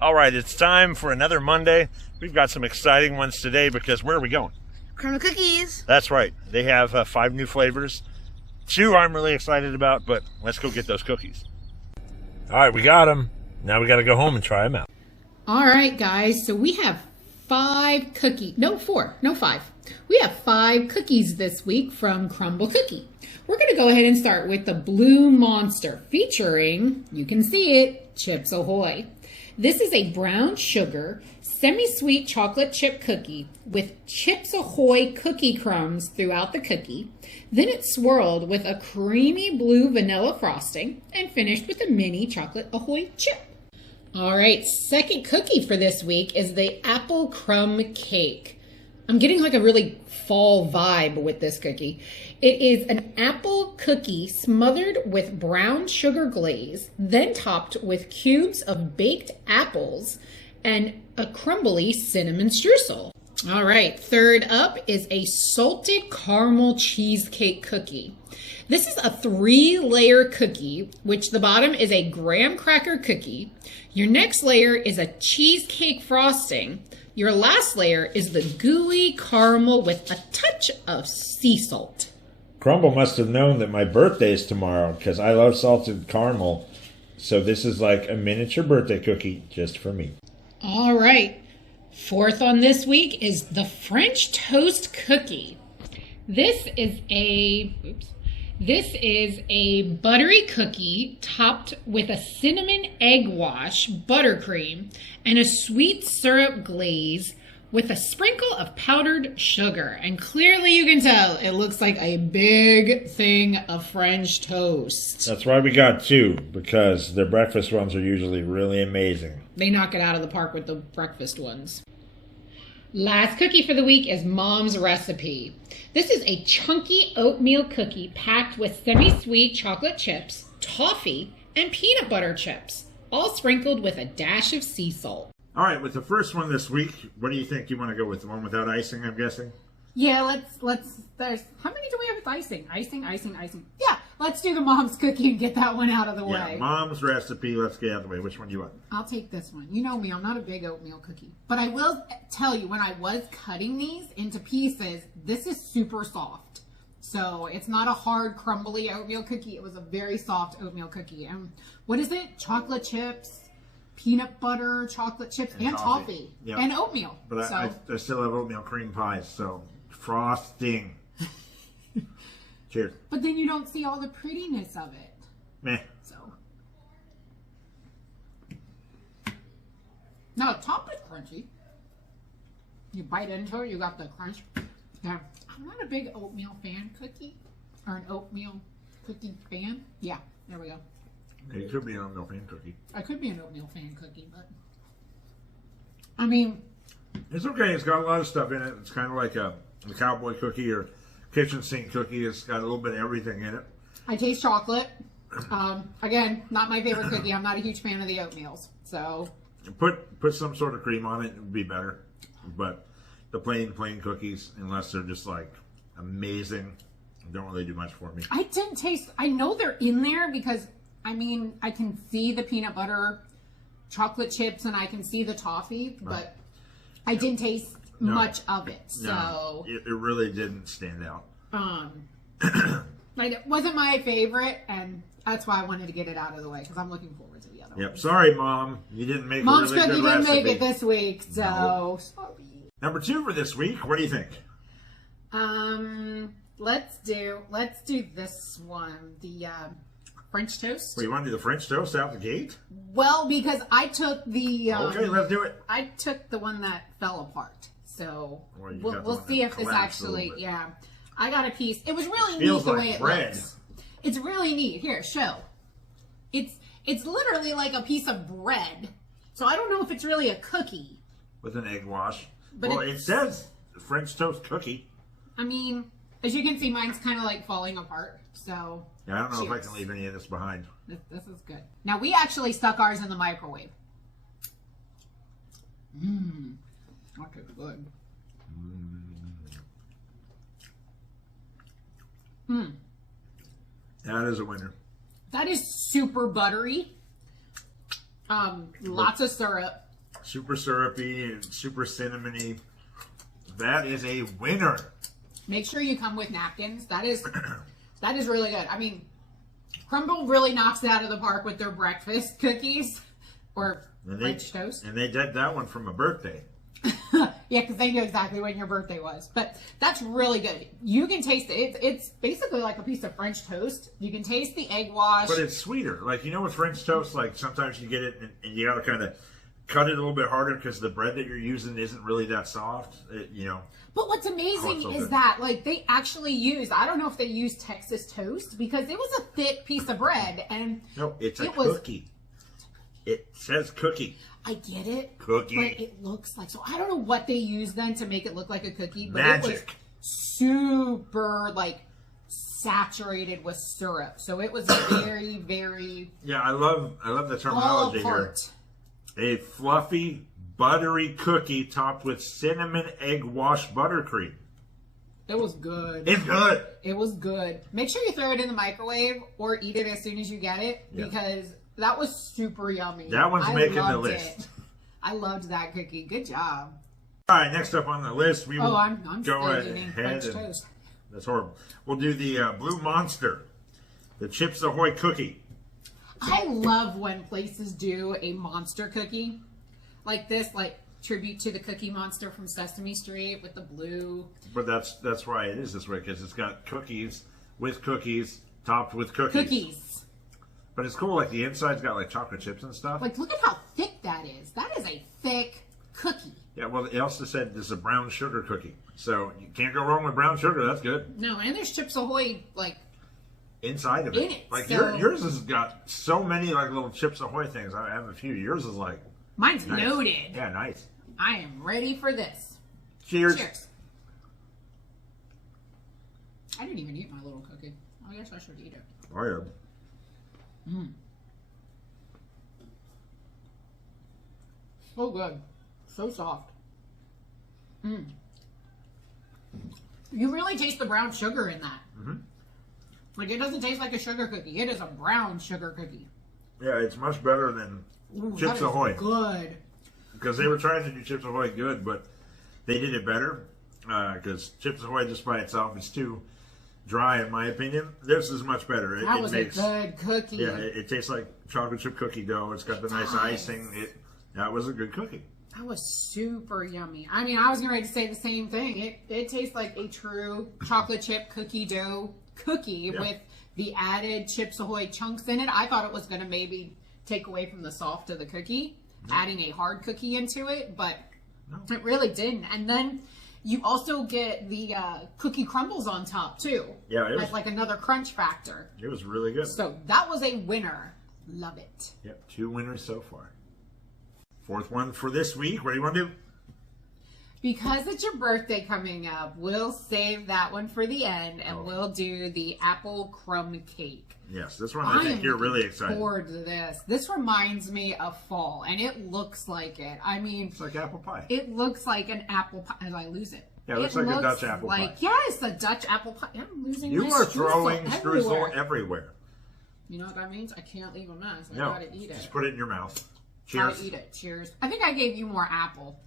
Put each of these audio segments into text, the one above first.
All right, it's time for another Monday. We've got some exciting ones today because where are we going? Caramel cookies. That's right. They have 5 new flavors. 2 I'm really excited about, but let's go get those cookies. All right, we got them. Now we got to go home and try them out. All right, guys. So we have 5 cookies. No, 4. No, 5. We have 5 cookies this week from Crumbl Cookie. We're going to go ahead and start with the Blue Monster featuring, you can see it, Chips Ahoy. This is a brown sugar, semi-sweet chocolate chip cookie with Chips Ahoy cookie crumbs throughout the cookie. Then it's swirled with a creamy blue vanilla frosting and finished with a mini chocolate Ahoy chip. All right, second cookie for this week is the Apple Crumb Cake. I'm getting like a really fall vibe with this cookie. It is an apple cookie smothered with brown sugar glaze, then topped with cubes of baked apples and a crumbly cinnamon streusel. All right, third up is a salted caramel cheesecake cookie. This is a 3-layer cookie, which the bottom is a graham cracker cookie. Your next layer is a cheesecake frosting. Your last layer is the gooey caramel with a touch of sea salt. Crumbl must have known that my birthday is tomorrow because I love salted caramel. So this is like a miniature birthday cookie just for me. All right. Fourth on this week is the French toast cookie. This is a buttery cookie topped with a cinnamon egg wash, buttercream, and a sweet syrup glaze with a sprinkle of powdered sugar. And clearly you can tell it looks like a big thing of French toast. That's why we got 2, because their breakfast ones are usually really amazing. They knock it out of the park with the breakfast ones. Last cookie for the week is Mom's Recipe. This is a chunky oatmeal cookie packed with semi-sweet chocolate chips, toffee, and peanut butter chips, all sprinkled with a dash of sea salt. All right, with the first one this week, what do you think you want to go with? The one without icing, I'm guessing? Yeah, there's, how many do we have with icing? Icing. Yeah, let's do the Mom's Cookie and get that one out of the way. Yeah, Mom's Recipe, let's get out of the way. Which one do you want? I'll take this one. You know me, I'm not a big oatmeal cookie. But I will tell you, when I was cutting these into pieces, this is super soft. So it's not a hard, crumbly oatmeal cookie. It was a very soft oatmeal cookie. And what is it? Chocolate chips, peanut butter, chocolate chips, and toffee. Yep. And oatmeal. But I still have oatmeal cream pies, so frosting. Cheers. But then you don't see all the prettiness of it. Meh. So. Now, the top is crunchy. You bite into it, you got the crunch. Yeah. I'm not a big oatmeal fan cookie. Or an oatmeal cookie fan. Yeah, there we go. It could be an oatmeal fan cookie. I could be an oatmeal fan cookie, but I mean, it's okay. It's got a lot of stuff in it. It's kind of like a cowboy cookie or kitchen sink cookie. It's got a little bit of everything in it. I taste chocolate. Again, not my favorite cookie. I'm not a huge fan of the oatmeals. So put some sort of cream on it. It would be better. But the plain cookies, unless they're just like amazing, don't really do much for me. I didn't taste. I know they're in there because, I mean, I can see the peanut butter chocolate chips and I can see the toffee, but I didn't taste much of it. So it really didn't stand out. Like, it wasn't my favorite, and that's why I wanted to get it out of the way because I'm looking forward to the other one. Yep. Sorry, Mom. You didn't make Mom's a really cookie good didn't recipe. make it this week, so No. sorry. Number 2 for this week. What do you think? Let's do this one. The French toast. Well, you want to do the French toast out the gate? Well, because I took the okay, let's do it. I took the one that fell apart. So Well, we'll see if this actually, yeah. I got a piece. It was really neat Feels the like way it bread. looks. It's really neat. Here, show. It's literally like a piece of bread. So I don't know if it's really a cookie. With an egg wash. But well, it says French toast cookie. I mean, as you can see, mine's kind of like falling apart. So Yeah, I don't know if I cheers. can leave any of this behind. This is good. Now, we actually stuck ours in the microwave. That tastes good. That is a winner. That is super buttery. Lots of syrup. Super syrupy and super cinnamony. That is a winner. Make sure you come with napkins. That is really good. I mean, Crumbl really knocks it out of the park with their breakfast cookies or French toast. And they did that one from a birthday. Yeah, because they knew exactly when your birthday was. But that's really good. You can taste it. It's basically like a piece of French toast. You can taste the egg wash. But it's sweeter. Like, you know with French toast, like sometimes you get it and you got to kind of cut it a little bit harder because the bread that you're using isn't really that soft, you know. But what's amazing is that, like, they actually used, I don't know if they used Texas toast because it was a thick piece of bread. And no, it's a cookie. It says cookie. I get it. Cookie. But it looks like, so I don't know what they used then to make it look like a cookie. But Magic. It was super, like, saturated with syrup. So it was very, very... Yeah, I love the terminology here. A fluffy, buttery cookie topped with cinnamon egg wash buttercream. It was good. It's good. It was good. Make sure you throw it in the microwave or eat it as soon as you get it because that was super yummy. That one's making the list. I loved that cookie. Good job. All right, next up on the list, we will I'm go still ahead. eating French toast. That's horrible. We'll do the Blue Monster, the Chips Ahoy cookie. I love when places do a monster cookie like this, like tribute to the Cookie Monster from Sesame Street with the blue. But that's why it is this way, because it's got cookies with cookies topped with cookies. But it's cool, like the inside's got like chocolate chips and stuff. Like, look at how thick that is. That is a thick cookie. Yeah, well, it also said this is a brown sugar cookie. So you can't go wrong with brown sugar. That's good. No, and there's Chips Ahoy, like, inside of it. In it. Like so, yours has got so many like little Chips Ahoy things. I have a few. Yours is like mine's nice. loaded. Yeah, nice. I am ready for this. Cheers. Cheers. I didn't even eat my little cookie. I guess I should eat it. Oh yeah. So good. So soft. You really taste the brown sugar in that. Like, it doesn't taste like a sugar cookie. It is a brown sugar cookie. Yeah, it's much better than Chips that Ahoy. Is good. Because they were trying to do Chips Ahoy good, but they did it better. Because Chips Ahoy just by itself is too dry, in my opinion. This is much better. That was a good cookie. Yeah, it tastes like chocolate chip cookie dough. It's got the nice icing. That was a good cookie. That was super yummy. I mean, I was getting ready to say the same thing. It tastes like a true chocolate chip cookie dough cookie with the added Chips Ahoy chunks in it. I thought it was going to maybe take away from the soft of the cookie, adding a hard cookie into it, but it really didn't. And then you also get the cookie crumbles on top too. Yeah, it was as like another crunch factor. It was really good. So that was a winner. Love it. Yep, 2 winners so far. Fourth one for this week. What do you want to do? Because it's your birthday coming up, we'll save that one for the end, and we'll do the apple crumb cake. Yes, this one I think you're really excited. Forward to this. This reminds me of fall, and it looks like it. I mean, it's like apple pie. It looks like an apple pie. As I lose it. Yeah, it looks like a Dutch apple pie. Yes, a Dutch apple pie. I'm losing. You my are streusel throwing streusel everywhere. You know what that means? I can't leave a mess. I no, gotta eat it. Just put it in your mouth. Cheers. Gotta eat it. Cheers. I think I gave you more apple.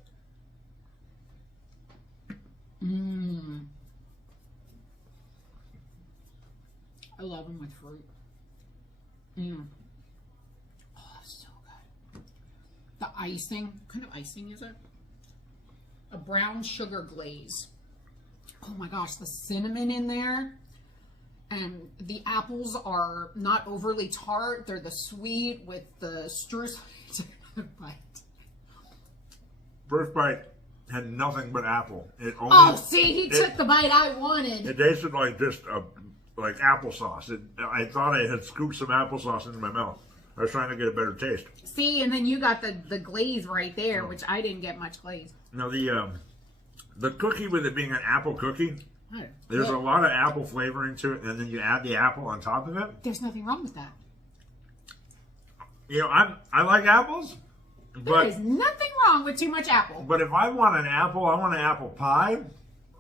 I love them with fruit. Oh, so good. The icing. What kind of icing is it? A brown sugar glaze. Oh my gosh, the cinnamon in there. And the apples are not overly tart. They're the sweet with the streusel. Bite. First bite had nothing but apple. It only, he took the bite I wanted. It tasted like just like applesauce. I thought I had scooped some applesauce into my mouth. I was trying to get a better taste. See, and then you got the glaze right there, which I didn't get much glaze. Now the cookie, with it being an apple cookie, there's a lot of apple flavoring to it, and then you add the apple on top of it. There's nothing wrong with that. You know, I like apples, but there's nothing wrong with too much apple. But if I want an apple, I want an apple pie.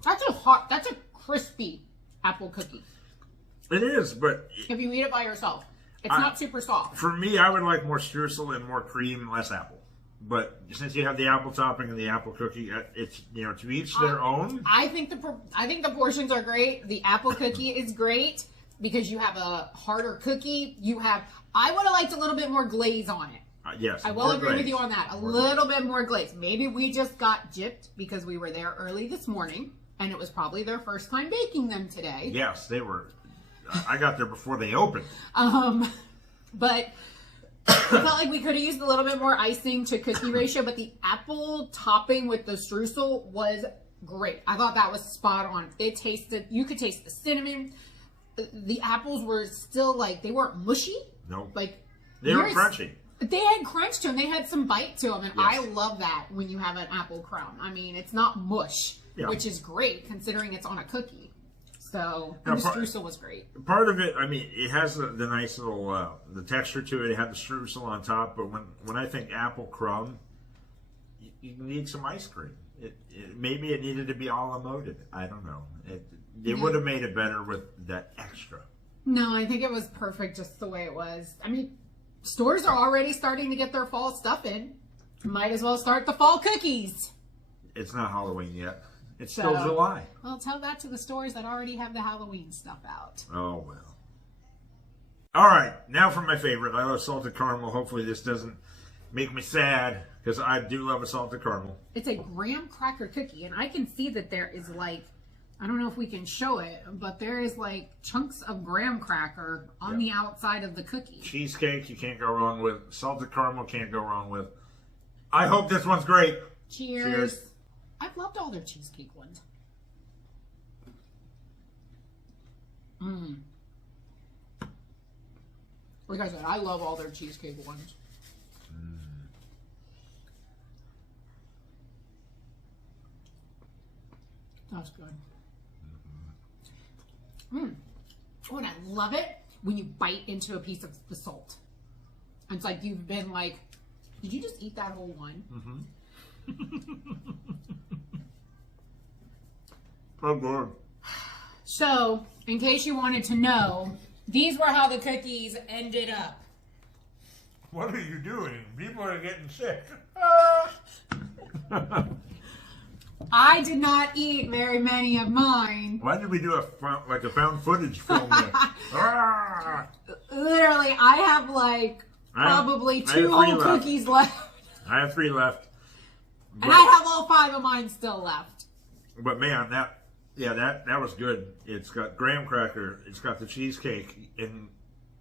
That's a crispy apple cookie. It is, but if you eat it by yourself, it's not super soft. For me, I would like more streusel and more cream, less apple. But since you have the apple topping and the apple cookie, it's, you know, to each their own. I think the portions are great. The apple cookie is great because you have a harder cookie. I would have liked a little bit more glaze on it. Yes, I will agree with you on that. A little bit more glaze. Maybe we just got gypped because we were there early this morning, and it was probably their first time baking them today. Yes, they were. I got there before they opened. But I felt like we could have used a little bit more icing to cookie ratio, but the apple topping with the streusel was great. I thought that was spot on. It tasted, you could taste the cinnamon. The apples were still like, they weren't mushy. No. Like, they were crunchy. They had crunch to them. They had some bite to them. And yes. I love that when you have an apple crumb. I mean, it's not mush, which is great considering it's on a cookie. So, and the streusel was great. Part of it, I mean, it has the nice little, the texture to it. It had the streusel on top. But when I think apple crumb, you need some ice cream. Maybe it needed to be a la mode. I don't know. It would have made it better with that extra. No, I think it was perfect just the way it was. I mean, stores are already starting to get their fall stuff in. Might as well start the fall cookies. It's not Halloween yet. It's still July. Well, tell that to the stores that already have the Halloween stuff out. Oh, well. All right, now for my favorite. I love salted caramel. Hopefully this doesn't make me sad, because I do love a salted caramel. It's a graham cracker cookie, and I can see that there is like, I don't know if we can show it, but there is like chunks of graham cracker on the outside of the cookie. Cheesecake, you can't go wrong with. Salted caramel, can't go wrong with. I hope this one's great. Cheers. Cheers. I've loved all their cheesecake ones. Like I said, I love all their cheesecake ones. That's good. Oh, and I love it when you bite into a piece of the salt. It's like you've been like, did you just eat that whole one? Oh, good. So, in case you wanted to know, these were how the cookies ended up. What are you doing? People are getting sick. I did not eat very many of mine. Why did we do a found footage film there? Literally, I have like probably 2 whole cookies left. I have 3 left. And I have all 5 of mine still left. But man, that was good. It's got graham cracker, it's got the cheesecake, and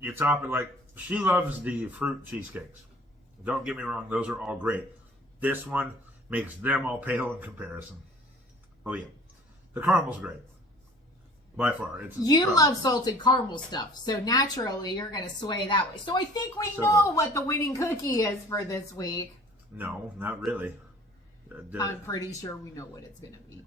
you top it like, she loves the fruit cheesecakes. Don't get me wrong, those are all great. This one makes them all pale in comparison. Oh yeah. The caramel's great. By far. You love salted caramel stuff, so naturally you're going to sway that way. So I think we know what the winning cookie is for this week. No, not really. I'm pretty sure we know what it's going to be.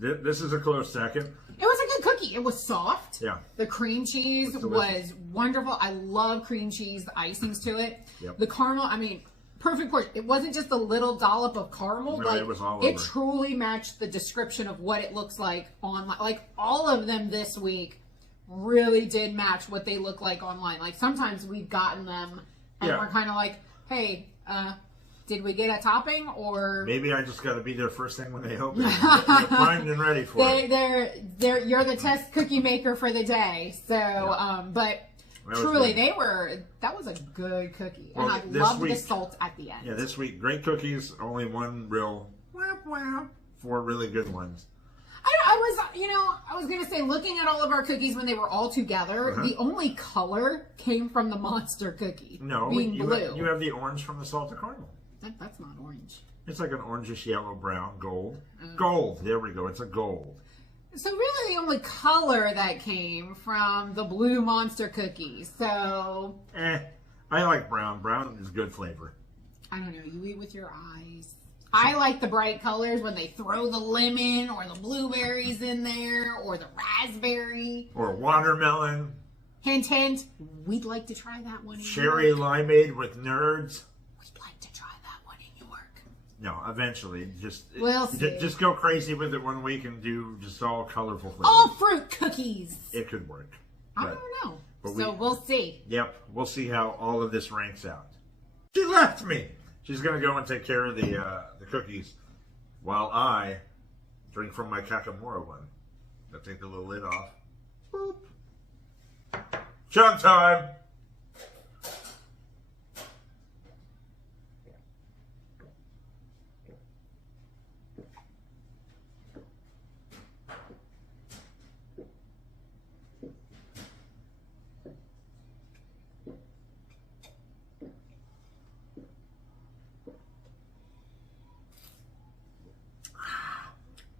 This is a close second. It was a good cookie. It was soft. Yeah. The cream cheese was wonderful. I love cream cheese, the icings to it. Yep. The caramel, I mean, perfect portion. It wasn't just a little dollop of caramel. No, like, it was all over. It truly matched the description of what it looks like online. Like, all of them this week really did match what they look like online. Like, sometimes we've gotten them and we're kind of like, hey, did we get a topping, or maybe I just got to be there first thing when they open. They're primed and ready for it. You're the test cookie maker for the day. So, but truly, that was a good cookie, and I loved the salt at the end. Yeah, this week, great cookies. Only one real 4 really good ones. I was going to say, looking at all of our cookies when they were all together, the only color came from the monster cookie. No, being blue. You have the orange from the salted caramel. That's not orange. It's like an orangish yellow, brown, gold. Gold. There we go. It's a gold. So really the only color that came from the blue monster cookie. So I like brown. Brown is good flavor. I don't know. You eat with your eyes. I like the bright colors when they throw the lemon or the blueberries in there or the raspberry. Or watermelon. Hint, hint. We'd like to try that one in Cherry York. limeade with nerds. We'd like to try that one in York. No, eventually. We'll see. Just go crazy with it one week and do just all colorful flavors. All fruit cookies. It could work. I don't know. So we'll see. Yep. We'll see how all of this ranks out. She left me. She's gonna go and take care of the cookies, while I drink from my Kakamora one. I'll take the little lid off. Boop. Chug time.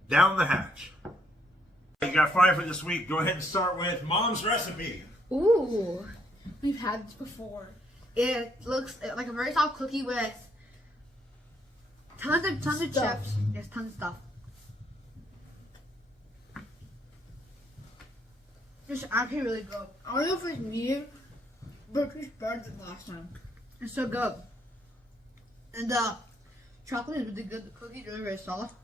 Down the hatch. You got 5 for this week. Go ahead and start with Mom's recipe. Ooh, we've had this before. It looks like a very soft cookie with tons of chips. There's tons of stuff. It's actually really good. I don't know if it's me, but it's better than last time. It's so good. And the chocolate is really good. The cookies are really, very soft.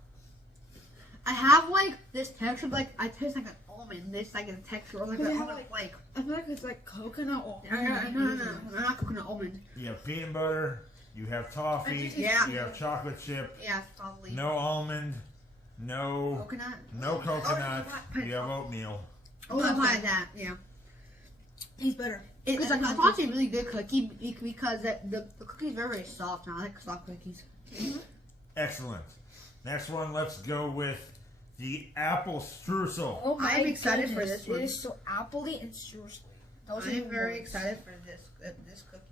I have like this texture, like I taste like an almond. This like a texture, or like an almond flake. I feel like it's like coconut or No, not coconut, almond. You have peanut butter. You have toffee. Yeah. You have chocolate chip. Yeah, probably. No almond. No Coconut. No coconut. You have oatmeal. Oh, something like that. Yeah. tastes better. It's actually a really good cookie because the cookie is very, very soft. And I like soft cookies. Excellent. Next one, let's go with the apple streusel. Oh my I'm excited for goodness. this one. It is so appley and seriously. Those are I'm the very words. excited for this cookie.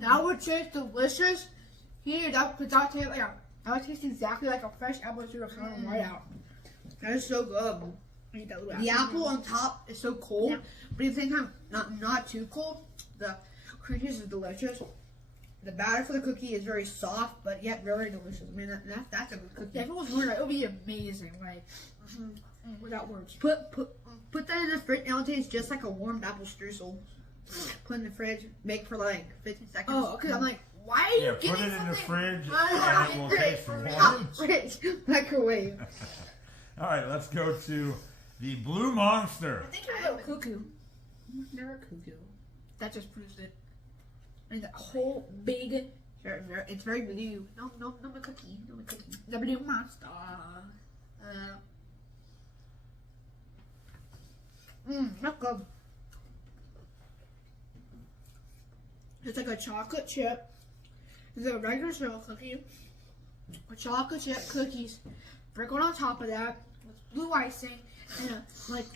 That would taste delicious. Here, that would taste like that would taste exactly like a fresh apple syrup coming right out. That is so good. Eat that little The apple on top is so cold, but at the same time, not too cold. The cream cheese is delicious. The batter for the cookie is very soft, but yet very delicious. I mean, that's a good cookie. If it was weird, it would be amazing. Like without words. Put that in the fridge. It'll taste just like a warmed apple streusel. Put in the fridge. Bake for like 15 seconds. Oh, okay. I'm like, why are you Yeah, getting put it in the something? fridge Ah, and it will great. taste Hot warm. fridge. Microwave. All right, let's go to the Blue Monster. I think you're a little cuckoo. Never a cuckoo. That just proves it. And that whole big It's very blue. No, my cookie. No, my cookie. the blue monster. Not good. It's like a chocolate chip. It's a regular cereal cookie. With chocolate chip cookies sprinkled on top of that with blue icing and like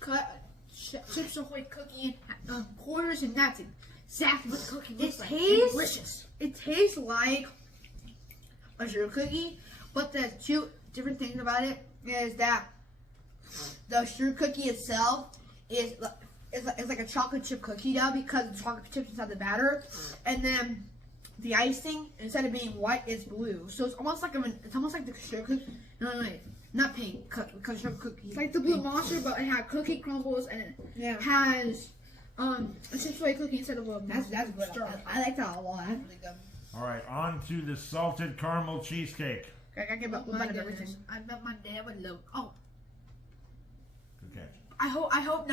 cut Chips Ahoy cookie in quarters, and that's exactly what the cookie looks like. tastes- Delicious. It tastes like a sugar cookie, but the two different things about it is that the sugar cookie itself is like a chocolate chip cookie dough because the chocolate chips inside the batter, and then the icing instead of being white is blue. So it's almost like the sugar cookie. No, not pink because sugar cookie. It's like the Blue Monster, but it had cookie crumbles and it has a Chips Ahoy cookie instead of a That's good. straw. I like that a lot. That's really good. All right, on to the salted caramel cheesecake. I gotta get Oh about my everything. goodness. I bet my dad would love. Oh, Good catch. I hope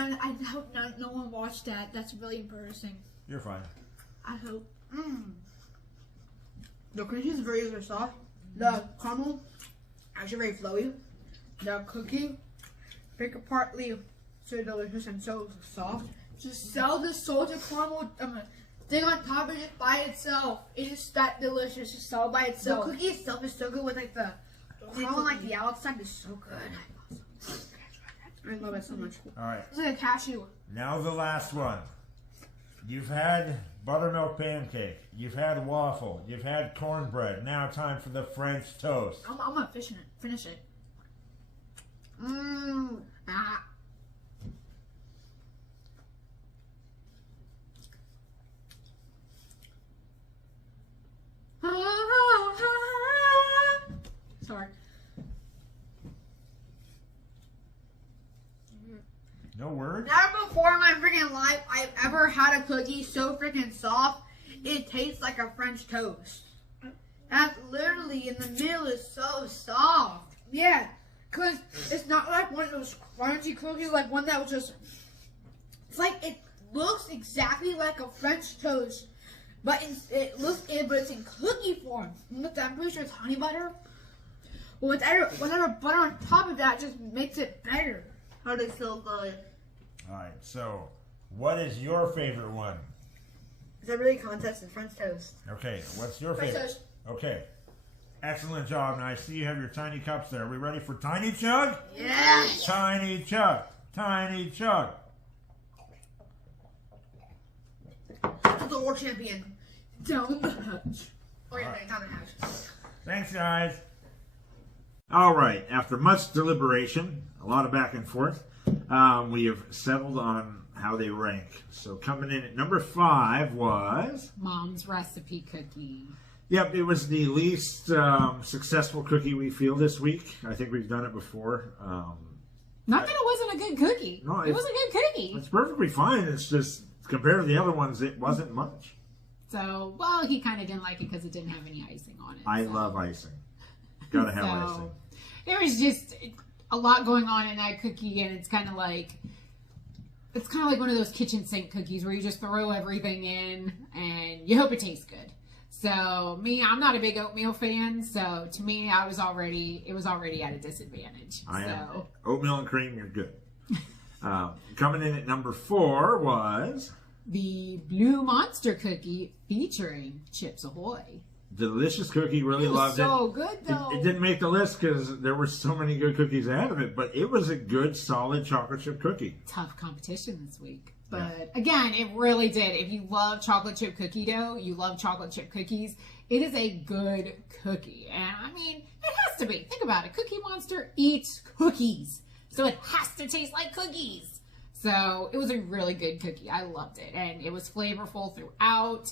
no one watched that. That's really embarrassing. You're fine. I hope. The cream cheese is very, very soft. The caramel actually very flowy. The cookie, pick partly so delicious and so soft. Just sell the salted caramel thing on top of it by itself. It is that delicious. Just sell it by The itself. cookie itself is so good with like the caramel, like the outside is so good. I love it so much. All right, It's like a cashew. now the last one. You've had buttermilk pancake. You've had waffle. You've had cornbread. Now time for the French toast. I'm gonna finish it. Ah. Sorry. No word? Never before in my freaking life I've ever had a cookie so freaking soft. It tastes like a French toast. That's literally in the middle is so soft. Yeah, Because it's not like one of those crunchy cookies, like one that was just, it's like, it looks exactly like a French toast, but but it's in cookie form. I'm pretty sure it's honey butter. But whatever butter on top of that just makes it better. How they so good. All right, so what is your favorite one? Is that really a contest in French toast? Okay, what's your French favorite? toast. Okay. Excellent job. Now I see you have your tiny cups there. Are we ready for Tiny Chug? Yes. Tiny Chug. Tiny Chug. The world champion. Down the hatch. Oh yeah, down the hatch. Thanks, guys. All right. After much deliberation, a lot of back and forth, we have settled on how they rank. So coming in at number 5 was... Mom's recipe cookie. Yep, it was the least successful cookie we feel this week. I think we've done it before. Not that it wasn't a good cookie. No, it was a good cookie. It's perfectly fine. It's just, compared to the other ones, it wasn't much. So, well, he kind of didn't like it because it didn't have any icing on it. I so. love icing. Gotta have icing. There was just a lot going on in that cookie, and it's kind of like one of those kitchen sink cookies where you just throw everything in and you hope it tastes good. So me, I'm not a big oatmeal fan. So to me, it was already at a disadvantage. I am. Oatmeal and cream, you're good. Coming in at number 4 was the Blue Monster cookie featuring Chips Ahoy. delicious cookie. Really loved it. So good though. It didn't make the list because there were so many good cookies ahead of it, but it was a good, solid chocolate chip cookie. Tough competition this week. But again, it really did. If you love chocolate chip cookie dough, you love chocolate chip cookies, it is a good cookie. And I mean, it has to be. Think about it. Cookie Monster eats cookies. So it has to taste like cookies. So it was a really good cookie. I loved it. And it was flavorful throughout.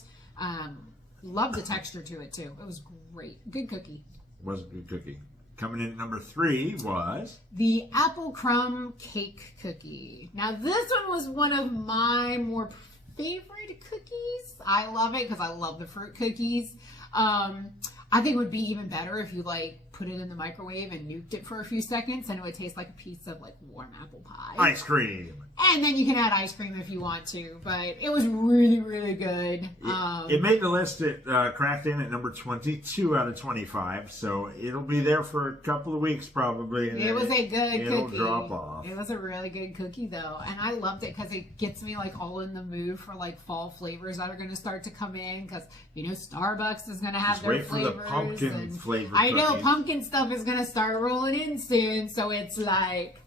Loved the texture to it too. It was great. Good cookie. Was a good cookie. Coming in at number 3 was the Apple Crumb Cake cookie. Now this one was one of my more favorite cookies. I love it because I love the fruit cookies. I think it would be even better if you like put it in the microwave and nuked it for a few seconds, and it would taste like a piece of like warm apple pie. ice cream. And then you can add ice cream if you want to, but it was really, really good. It made the list. It cracked in at number 22 out of 25, so it'll be there for a couple of weeks probably. And it was a good it'll cookie. drop off. It was a really good cookie though, and I loved it because it gets me like all in the mood for like fall flavors that are going to start to come in. Because you know Starbucks is going to have Just their wait flavors. for the pumpkin flavor. I know cookies. pumpkin stuff is going to start rolling in soon, so it's like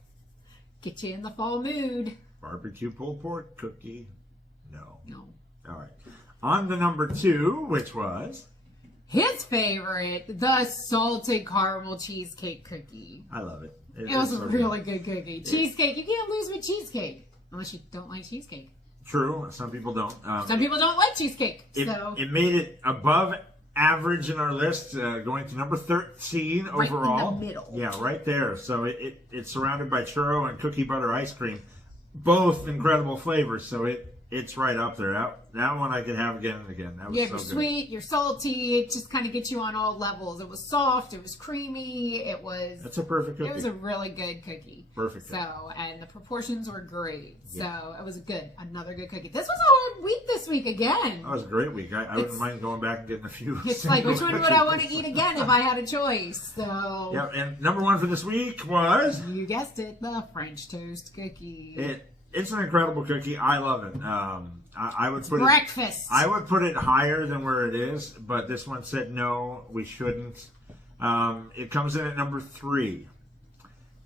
get you in the fall mood. Barbecue pulled pork cookie. No. All right. On to number 2, which was his favorite, the salted caramel cheesecake cookie. I love it. It was a so really good cookie. Cheesecake, you can't lose with cheesecake unless you don't like cheesecake. True. Some people don't. Some people don't like cheesecake. It made it above average in our list, going to number 13 Right overall. in the middle. Yeah, right there. So it's surrounded by churro and cookie butter ice cream. Both incredible flavors, so it's right up there. That one I could have again and again. That was Yeah, so you're good. sweet, you're salty. It just kind of gets you on all levels. It was soft, it was creamy, it was. That's a perfect cookie. It was a really good cookie. Perfect cookie. So, and the proportions were great. Yeah. So it was another good cookie. This was a hard week this week again. That was a great week. I wouldn't mind going back and getting a few. It's like, which one would I want to eat again if I had a choice? So. Yep, and number 1 for this week was You guessed it, the French toast cookie. It's an incredible cookie. I love it. I would put breakfast. I would put it higher than where it is, but this one said no, we shouldn't. It comes in at number 3.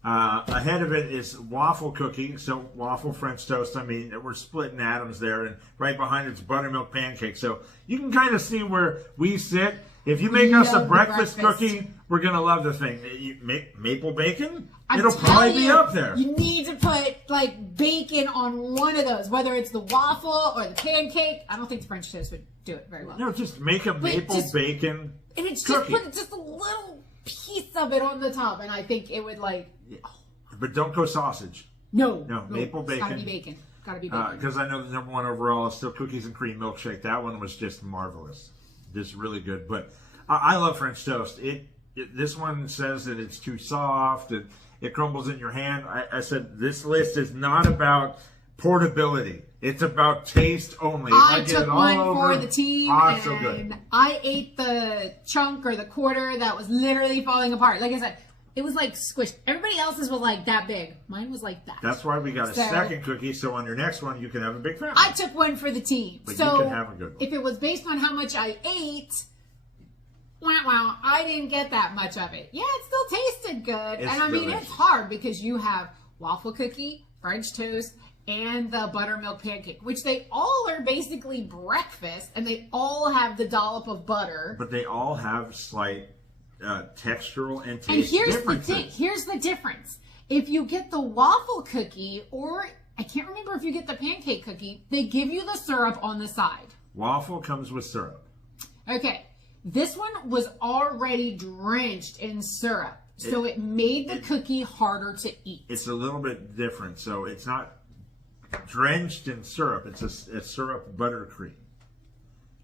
Ahead of it is waffle cookie, so waffle French toast. I mean, we're splitting atoms there, and right behind it's buttermilk pancake. So you can kind of see where we sit. If you make us a Love the breakfast breakfast. cookie, we're gonna love the thing. You make maple bacon. I'm It'll probably telling be you, up there. You need to put like bacon on one of those, whether it's the waffle or the pancake. I don't think the French toast would do it very well. No, just make a maple bacon And it's cookie. just put just a little piece of it on the top, and I think it would like. But don't go sausage. No, maple It's gotta bacon. be bacon. Gotta be bacon. Because I know the number 1 overall is still cookies and cream milkshake. That one was just marvelous. Just really good. But I love French toast. This one says that it's too soft. it crumbles in your hand. I said this list is not about portability. It's about taste only. If I get took it all one over, for the team, it's so good. and I ate the chunk or the quarter that was literally falling apart. Like I said, it was like squished. Everybody else's was like that big. Mine was like that. That's why we got a So- second cookie, so on your next one, you can have a big family. I took one for the team. But so you can have a good one. if it was based on how much I ate, wow, I didn't get that much of it. Yeah, it still tasted good. It's And I mean, delicious. it's hard because you have waffle cookie, French toast, and the buttermilk pancake, which they all are basically breakfast, and they all have the dollop of butter. But they all have slight textural and taste And here's the differences. thing. Here's the difference. If you get the waffle cookie, or I can't remember if you get the pancake cookie, they give you the syrup on the side. Waffle comes with syrup. Okay, this one was already drenched in syrup, so it made the cookie harder to eat. It's a little bit different. So it's not drenched in syrup. It's a syrup buttercream.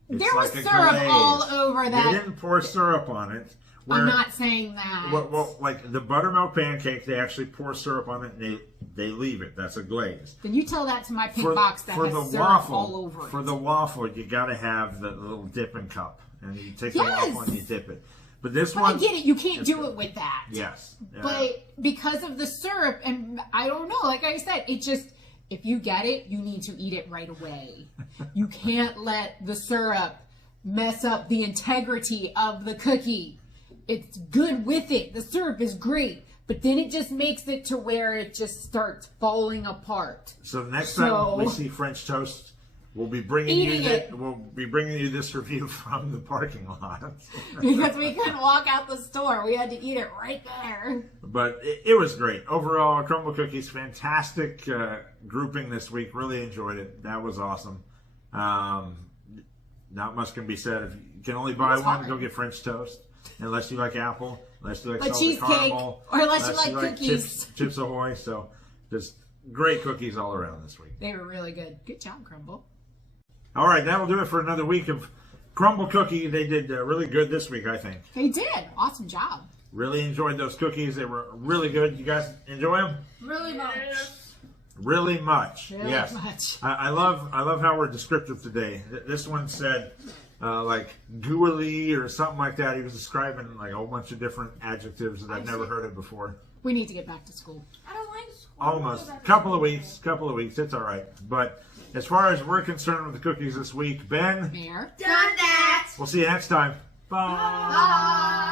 It's There was like a syrup glaze. all over They that. didn't pour syrup on it. I'm not saying that. Well, like the buttermilk pancake, they actually pour syrup on it and they leave it. That's a glaze. Then you tell that to my pink box that has syrup all over it. For the waffle, you got to have the little dipping cup, and you take the Yes! waffle and you dip it. But this But one, I get it. You can't it's do good. it with that. Yes, But because of the syrup, and I don't know, like I said, it just, if you get it, you need to eat it right away. You can't let the syrup mess up the integrity of the cookie. It's good with it. The syrup is great. But then it just makes it to where it just starts falling apart. So next So- time we see French toast, we'll be bringing Eating it. We'll be bringing you this review from the parking lot. Because we couldn't walk out the store. We had to eat it right there. But it was great. Overall, Crumbl cookies, fantastic grouping this week. Really enjoyed it. That was awesome. Not much can be said. If you can only buy was one, hard. go get French toast. Unless you like apple, unless you like But salted cheesecake, caramel, or unless you like cookies. Chips Ahoy. So just great cookies all around this week. They were really good. Good job, Crumbl. All right, that'll do it for another week of Crumbl cookie. They did really good this week, I think. They did. Awesome job. Really enjoyed those cookies. They were really good. You guys enjoy them? Really much. Really much. Really Yes. much. I love how we're descriptive today. This one said like gooey or something like that. He was describing like a whole bunch of different adjectives that I've never heard of before. We need to get back to school. I don't like school. Almost. Couple of weeks. It's all right. But as far as we're concerned with the cookies this week, Ben, Mayor. Done that. we'll see you next time. Bye. Bye.